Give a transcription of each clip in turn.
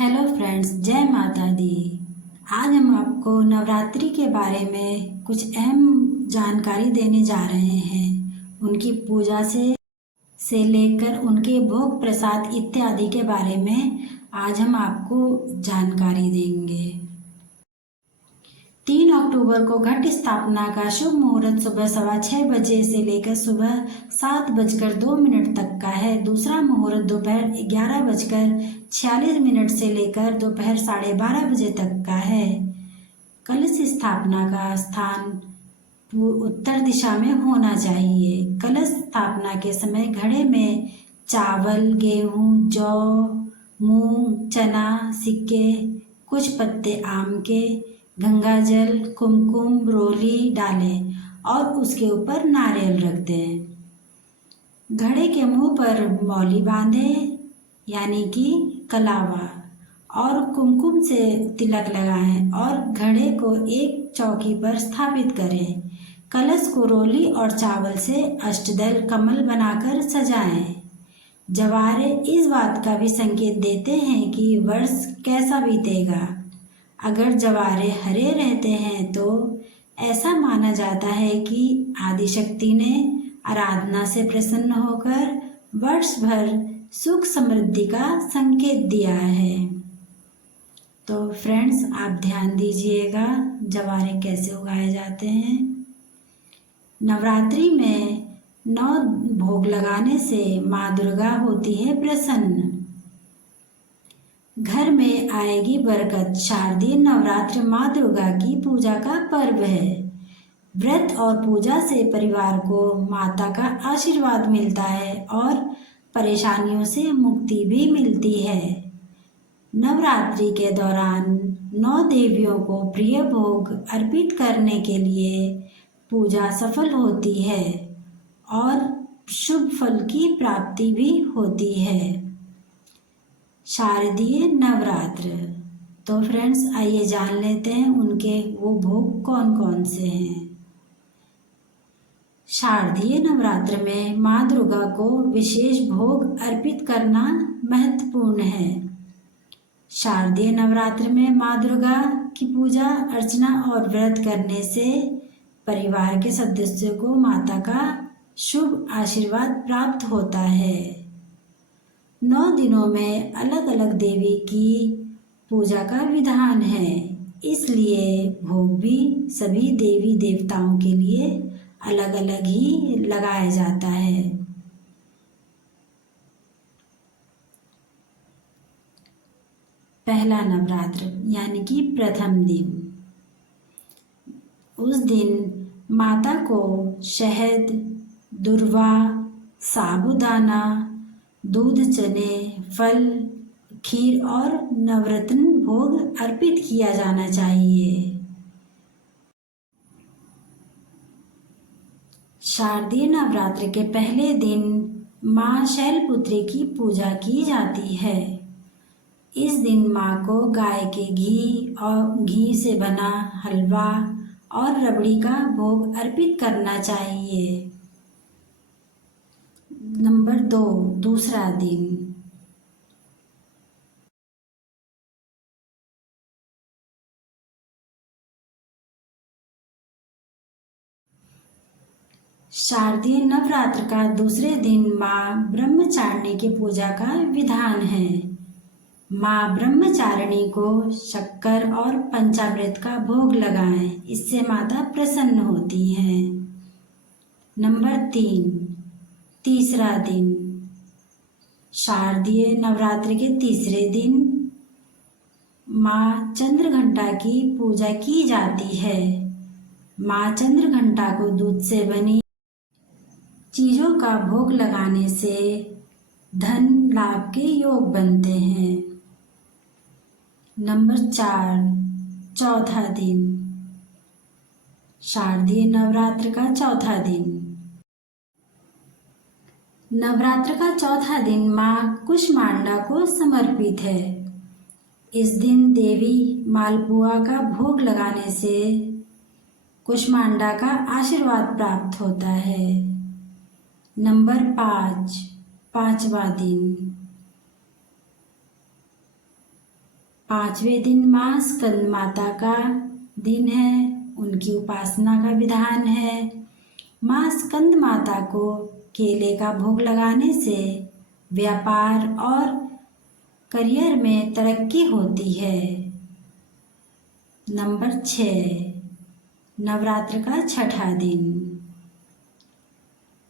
Hello friends, जय माता दी। आज हम आपको नवरात्रि के बारे में कुछ अहम जानकारी देने जा रहे हैं। उनकी पूजा से लेकर उनके भोग प्रसाद इत्यादि के बारे में आज हम आपको जानकारी देंगे। 3 अक्टूबर को घट स्थापना का शुभ मुहूर्त सुबह 6:15 से लेकर सुबह 7:02 तक का है। दूसरा मुहूर्त दोपहर 11:46 से लेकर दोपहर 12:30 बजे तक का है। कलश स्थापना का स्थान उत्तर दिशा में होना चाहिए। कलश स्थापना के समय घड़े में चावल, गेहूं, जौ, मूंग, चना, सिक्के, कुछ पत्ते आम के, गंगाजल, कुमकुम, रोली डालें और उसके ऊपर नारियल रख दें। घड़े के मुंह पर मौली बांधें यानी कि कलावा और कुमकुम से तिलक लगाएं और घड़े को एक चौकी पर स्थापित करें। कलश को रोली और चावल से अष्टदल कमल बनाकर सजाएं। जवारे इस बात का भी संकेत देते हैं कि वर्ष कैसा बीतेगा। अगर जवारे हरे रहते हैं तो ऐसा माना जाता है कि आदिशक्ति ने आराधना से प्रसन्न होकर वर्ष भर सुख समृद्धि का संकेत दिया है। तो फ्रेंड्स, आप ध्यान दीजिएगा जवारे कैसे उगाए जाते हैं। नवरात्रि में 9 भोग लगाने से माँ दुर्गा होती है प्रसन्न। घर में आएगी बरकत। शारदीय नवरात्र माँ दुर्गा की पूजा का पर्व है। व्रत और पूजा से परिवार को माता का आशीर्वाद मिलता है और परेशानियों से मुक्ति भी मिलती है। नवरात्रि के दौरान 9 देवियों को प्रिय भोग अर्पित करने के लिए पूजा सफल होती है और शुभ फल की प्राप्ति भी होती है। शारदीय नवरात्र। तो फ्रेंड्स, आइए जान लेते हैं उनके वो भोग कौन कौन से हैं। शारदीय नवरात्र में माँ दुर्गा को विशेष भोग अर्पित करना महत्वपूर्ण है। शारदीय नवरात्र में माँ दुर्गा की पूजा अर्चना और व्रत करने से परिवार के सदस्यों को माता का शुभ आशीर्वाद प्राप्त होता है। 9 दिनों में अलग अलग देवी की पूजा का विधान है, इसलिए भोग भी सभी देवी देवताओं के लिए अलग अलग ही लगाया जाता है। पहला नवरात्र यानी कि प्रथम दिन। उस दिन माता को शहद, दुर्वा, साबूदाना, दूध, चने, फल, खीर और नवरत्न भोग अर्पित किया जाना चाहिए। शारदीय नवरात्र के पहले दिन माँ शैलपुत्री की पूजा की जाती है। इस दिन माँ को गाय के घी से बना हलवा और रबड़ी का भोग अर्पित करना चाहिए। नंबर 2, दूसरा दिन। शारदीय नवरात्र का दूसरे दिन माँ ब्रह्मचारिणी की पूजा का विधान है। माँ ब्रह्मचारिणी को शक्कर और पंचामृत का भोग लगाएं, इससे माता प्रसन्न होती है। नंबर 3, तीसरा दिन। शारदीय नवरात्र के तीसरे दिन माँ चंद्रघंटा की पूजा की जाती है। माँ चंद्रघंटा को दूध से बनी चीज़ों का भोग लगाने से धन लाभ के योग बनते हैं। नंबर 4, चौथा दिन। शारदीय नवरात्र का चौथा दिन। नवरात्र का चौथा दिन माँ कुष्मांडा को समर्पित है। इस दिन देवी मालपुआ का भोग लगाने से कुष्मांडा का आशीर्वाद प्राप्त होता है। नंबर 5, पांचवा दिन। 5वें दिन माँ स्कंद माता का दिन है, उनकी उपासना का विधान है। माँ स्कंद माता को केले का भोग लगाने से व्यापार और करियर में तरक्की होती है। नंबर 6, नवरात्र का छठा दिन।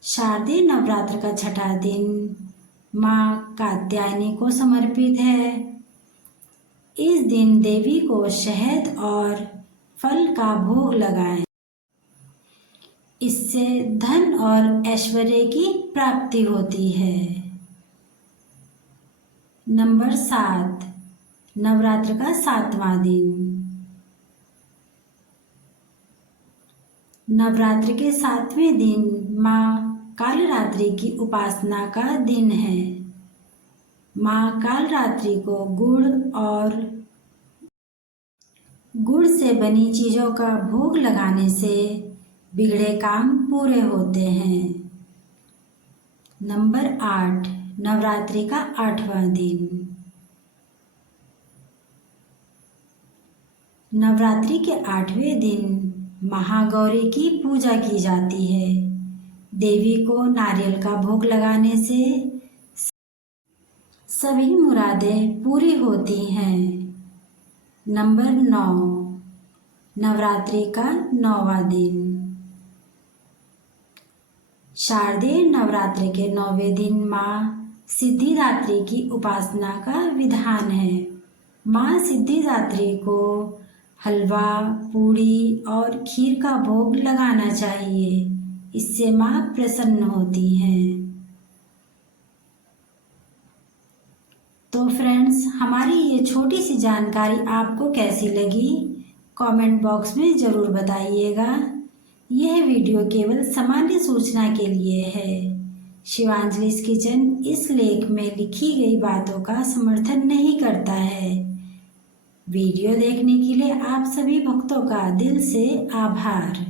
शारदीय नवरात्र का छठा दिन माँ कात्यायनी को समर्पित है। इस दिन देवी को शहद और फल का भोग लगाएं। इससे धन और ऐश्वर्य की प्राप्ति होती है। नंबर 7, नवरात्र का 7वां दिन। नवरात्र के 7वें दिन माँ कालरात्रि की उपासना का दिन है। माँ कालरात्रि को गुड़ से बनी चीज़ों का भोग लगाने से बिगड़े काम पूरे होते हैं। नंबर 8, नवरात्रि का 8वां दिन। नवरात्रि के 8वें दिन महागौरी की पूजा की जाती है। देवी को नारियल का भोग लगाने से सभी मुरादें पूरी होती हैं। नंबर 9, नवरात्रि का 9वां दिन। शारदीय नवरात्र के 9वें दिन माँ सिद्धिदात्री की उपासना का विधान है। माँ सिद्धिदात्री को हलवा, पूड़ी और खीर का भोग लगाना चाहिए। इससे माँ प्रसन्न होती हैं। तो फ्रेंड्स, हमारी ये छोटी सी जानकारी आपको कैसी लगी कमेंट बॉक्स में ज़रूर बताइएगा। यह वीडियो केवल सामान्य सूचना के लिए है। शिवांजलि's किचन इस लेख में लिखी गई बातों का समर्थन नहीं करता है। वीडियो देखने के लिए आप सभी भक्तों का दिल से आभार।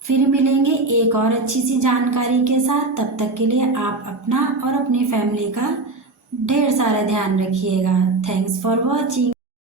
फिर मिलेंगे एक और अच्छी सी जानकारी के साथ। तब तक के लिए आप अपना और अपनी फैमिली का ढेर सारा ध्यान रखिएगा। Thanks for watching.